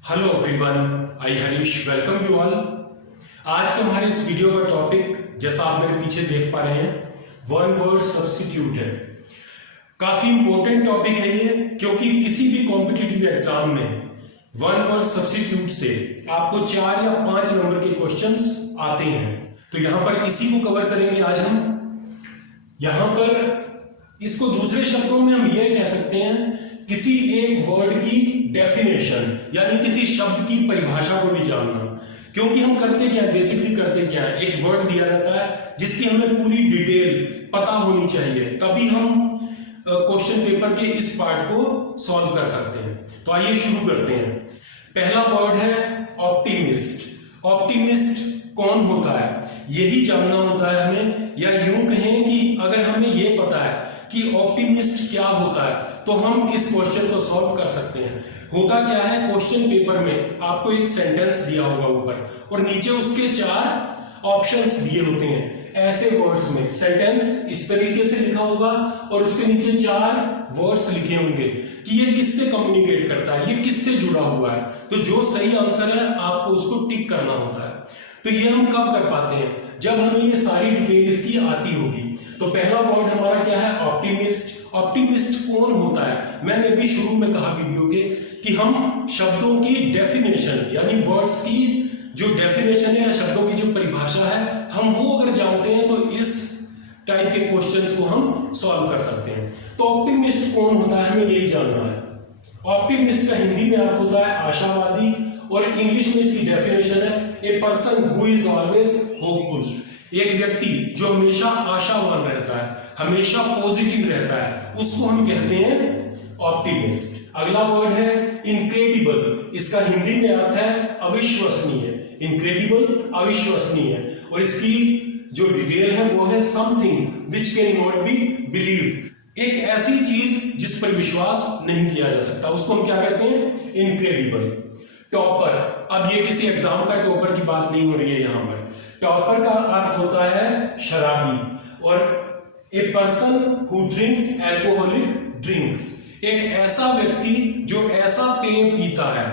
Hello everyone, I Harish welcome you all. आज के हमारे इस वीडियो का टॉपिक, जैसा आप मेरे पीछे देख पा रहे हैं, वन वर्ड सब्स्टिट्यूट है। काफी इंपॉर्टेंट टॉपिक है ये, क्योंकि किसी भी कॉम्पिटिटिव एग्जाम में वन वर्ड सब्स्टिट्यूट से आपको 4 या 5 नंबर के क्वेश्चंस आते हैं। तो यहां पर इसी को कवर करेंगे आज हम। यहां पर इसको दूसरे शब्दों में हम ये कह सकते हैं, किसी एक वर्ड की डेफिनेशन यानी किसी शब्द की परिभाषा को भी जानना। क्योंकि हम करते क्या है, बेसिकली करते क्या है, एक वर्ड दिया रहता है जिसकी हमें पूरी डिटेल पता होनी चाहिए, तभी हम क्वेश्चन पेपर के इस पार्ट को सॉल्व कर सकते हैं। तो आइए शुरू करते हैं। पहला वर्ड है ऑप्टिमिस्ट। ऑप्टिमिस्ट कौन होता है, यही जानना होता है हमें, या यूं कहें कि अगर हमें ये पता है कि ऑप्टिमिस्ट क्या होता है तो हम इस क्वेश्चन को सॉल्व कर सकते हैं। होता क्या है, क्वेश्चन पेपर में आपको एक सेंटेंस दिया होगा ऊपर और नीचे उसके 4 ऑप्शंस दिए होते हैं। ऐसे वर्ड्स में सेंटेंस इस तरीके से लिखा होगा और उसके नीचे 4 वर्ड्स लिखे होंगे कि ये किससे कम्युनिकेट करता है, ये किससे जुड़ा हुआ है। तो जो सही आंसर है आपको उसको टिक करना होता है। तो ये हम कब कर पाते हैं, जब हमें ये सारी डिटेल इसकी आती होगी। तो पहला वर्ड हमारा क्या है, ऑप्टिमिस्ट। ऑप्टिमिस्ट कौन होता है, मैंने अभी शुरू में कहा वीडियो के कि हम शब्दों की डेफिनेशन यानी वर्ड्स की जो डेफिनेशन है या शब्दों की जो परिभाषा है, हम वो अगर जानते हैं तो इस टाइप के क्वेश्चंस को हम सॉल्व कर सकते हैं। तो ऑप्टिमिस्ट कौन होता है, हमें यही जानना है। ऑप्टिमिस्ट का हिंदी में अर्थ होता है आशावादी, और इंग्लिश में इसकी डेफिनेशन है a person who is always hopeful. एक व्यक्ति जो हमेशा आशावान रहता है, हमेशा पॉजिटिव रहता है, उसको हम कहते हैं ऑप्टिमिस्ट। अगला वर्ड है इनक्रेडिबल। इसका हिंदी में अर्थ है अविश्वसनीय। इनक्रेडिबल, अविश्वसनीय, और इसकी जो डिटेल है वो है something which can not be believed. एक ऐसी चीज जिस पर विश्वास नहीं किया जा सकता, उसको हम क्या कहते हैं, इनक्रेडिबल। टॉपर, अब ये किसी एग्जाम का टॉपर की बात नहीं हो रही है यहां पर। टॉपर का अर्थ होता है शराबी, और a person who drinks alcoholic drinks. एक ऐसा व्यक्ति जो ऐसा पेय पीता है,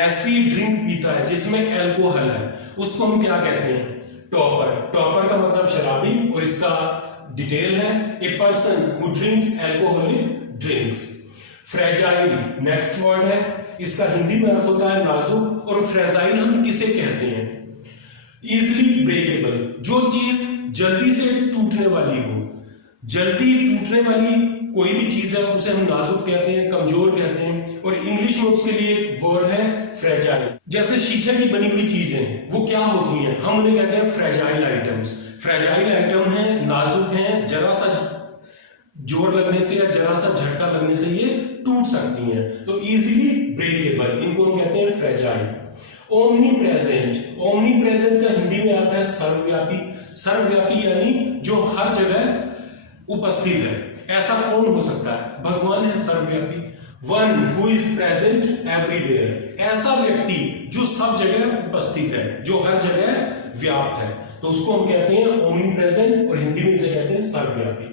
ऐसी ड्रिंक पीता है जिसमें एल्कोहल है, उसको हम क्या कहते हैं, टॉपर। टॉपर का मतलब शराबी, और इसका डिटेल है a person who drinks alcoholic drinks. Fragile next word है। इसका हिंदी में अर्थ होता है नाजुक, और फ्रेजाइल हम किसे कहते हैं, इजिली ब्रेकेबल। जो चीज जल्दी से टूटने वाली हो, जल्दी टूटने वाली कोई भी चीज है उसे हम नाजुक कहते हैं, कमजोर कहते हैं, और इंग्लिश में उसके लिए एक वर्ड है फ्रेजाइल। जैसे शीशे की बनी हुई चीजें वो क्या होती हैं, हम उन्हें कहते हैं फ्रेजाइल आइटम्स। फ्रेजाइल आइटम है, नाजुक है, जरा सा जोर लगने से या जरा सा झटका लगने से ये टूट सकती हैं। तो इजीली ब्रेकेबल, इनको हम कहते हैं fragile. Omni present. Omni present का हिंदी में अर्थ है सर्वव्यापी। सर्वव्यापी यानी जो हर जगह उपस्थित है। ऐसा कौन हो सकता है, भगवान है सर्वव्यापी। One who is present everywhere. ऐसा व्यक्ति जो सब जगह उपस्थित है, जो हर जगह व्याप्त है, तो उसको हम कहते हैं ओमनी प्रेजेंट, और हिंदी में इसे कहते हैं सर्वव्यापी।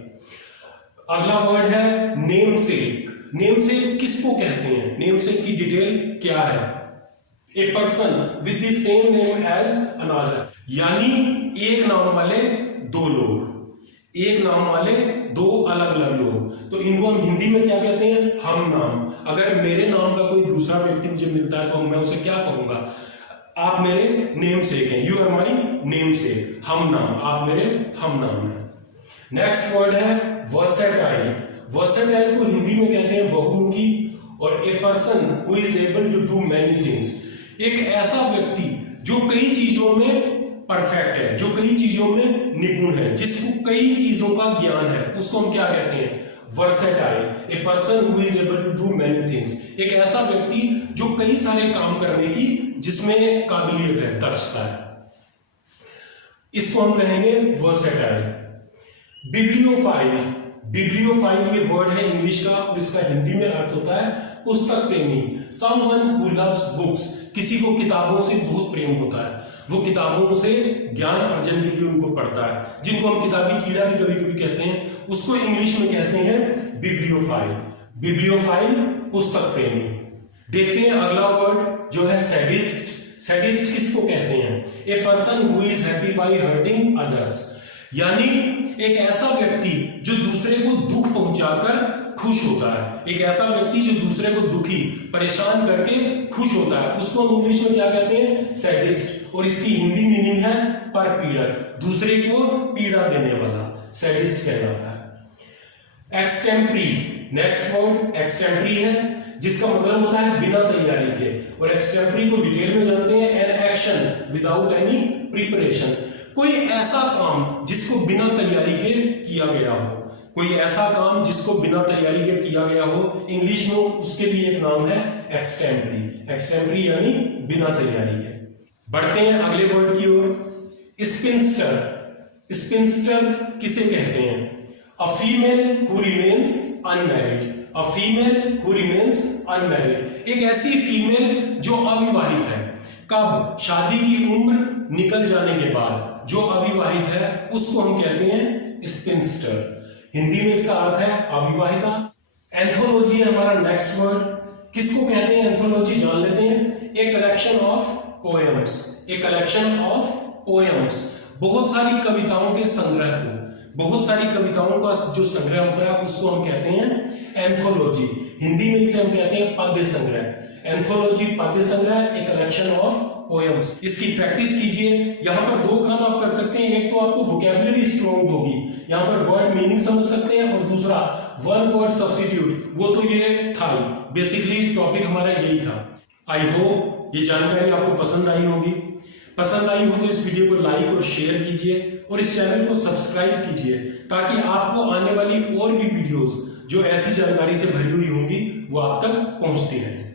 अगला वर्ड है नेमसेक। नेमसेक किसको कहते हैं, नेमसेक की डिटेल क्या है, a person with the same name as another. यानी एक नाम वाले 2 लोग, एक नाम वाले 2 अलग अलग लोग। तो इनको हम हिंदी में क्या कहते हैं, हम नाम। अगर मेरे नाम का कोई दूसरा व्यक्ति मुझे मिलता है तो मैं उसे क्या कहूंगा, आप मेरे नेम सेक हैं, you are my namesake. हम नाम, आप मेरे हम नाम हैं। नेक्स्ट वर्ड है वर्सेटाइल। वर्सेटाइल को हिंदी में कहते हैं बहुमुखी, और a person who is able to do many things. एक ऐसा व्यक्ति जो कई चीजों में परफेक्ट है, जो कई चीजों में निपुण है, जिसको कई चीजों का ज्ञान है, उसको हम क्या कहते हैं, versatile. A person who is able to do many things. एक ऐसा व्यक्ति जो कई सारे काम करने की जिसमें काबिलियत है, दक्षता है, इसको हम कहेंगे वर्सेटाइल। बिब्लियोफाइल। बिब्लियोफाइल ये वर्ड है इंग्लिश का, और इसका हिंदी में अर्थ होता है पुस्तक प्रेमी। Someone who loves books. किसी को किताबों से बहुत प्रेम होता है, वो किताबों से ज्ञान अर्जन के लिए उनको पढ़ता है, जिनको हम किताबी कीड़ा भी कभी कभी कहते हैं, उसको इंग्लिश में कहते हैं बिब्लियोफाइल। बिब्लियोफाइल पुस्तक प्रेमी। देखते हैं अगला वर्ड जो है सैडिस्ट। सैडिस्ट किसको कहते हैं? A person who is happy by hurting others, यानी एक ऐसा व्यक्ति जो दूसरे को दुख पहुंचाकर खुश होता है। एक ऐसा व्यक्ति जो दूसरे को दुखी परेशान करके खुश होता है, उसको हम इंग्लिश में क्या कहते हैं? सैडिस्ट। और इसकी हिंदी मीनिंग है परपीड़क, दूसरे को पीड़ा देने वाला, सैडिस्ट कहलाता है। एक्सटेम्परी, नेक्स्ट वर्ड एक्सटेम्परी है, जिसका मतलब होता है बिना तैयारी के। और एक्सटेम्परी को डिटेल में जानते हैं, an action without any preparation, कोई ऐसा काम जिसको बिना तैयारी के किया गया हो, कोई ऐसा काम जिसको बिना तैयारी के किया गया हो, इंग्लिश में उसके लिए एक नाम है एक्सटेम्परी। एक्सटेम्परी यानी बिना तैयारी के। बढ़ते हैं अगले वर्ड की ओर, स्पिंस्टर। स्पिंस्टर किसे कहते हैं? A female who remains unmarried, a female who remains unmarried, एक ऐसी फीमेल जो अविवाहित है। कब? शादी की उम्र निकल जाने के बाद जो अविवाहित है उसको हम कहते हैं स्पिंस्टर। हिंदी में इसका अर्थ है अविवाहिता। एंथोलॉजी है हमारा नेक्स्ट वर्ड। किसको कहते हैं एंथोलॉजी? जान लेते हैं। A collection of poems, a collection of poems, बहुत सारी कविताओं के संग्रह को, बहुत सारी कविताओं का जो संग्रह होता है उसको हम कहते हैं एंथोलॉजी। हिंदी में इसे हम कहते हैं पद्य संग्रह। एंथोलॉजी पद्य संग्रह, ए कलेक्शन ऑफ पोएम्स। इसकी प्रैक्टिस कीजिए। यहाँ पर दो काम आप कर सकते हैं, एक तो आपको वोकैबुलरी स्ट्रॉन्ग होगी, यहाँ पर वर्ड मीनिंग समझ सकते हैं, और दूसरा वन वर्ड सब्स्टिट्यूट, वो तो ये था ही, बेसिकली टॉपिक हमारा यही था। आई होप ये जानकारी आपको पसंद आई होगी। पसंद आई हो तो इस वीडियो को लाइक और शेयर कीजिए और इस चैनल को सब्सक्राइब कीजिए, ताकि आपको आने वाली और भी वीडियोस जो ऐसी जानकारी से भरी हुई होंगी वो आप तक पहुंचती रहें।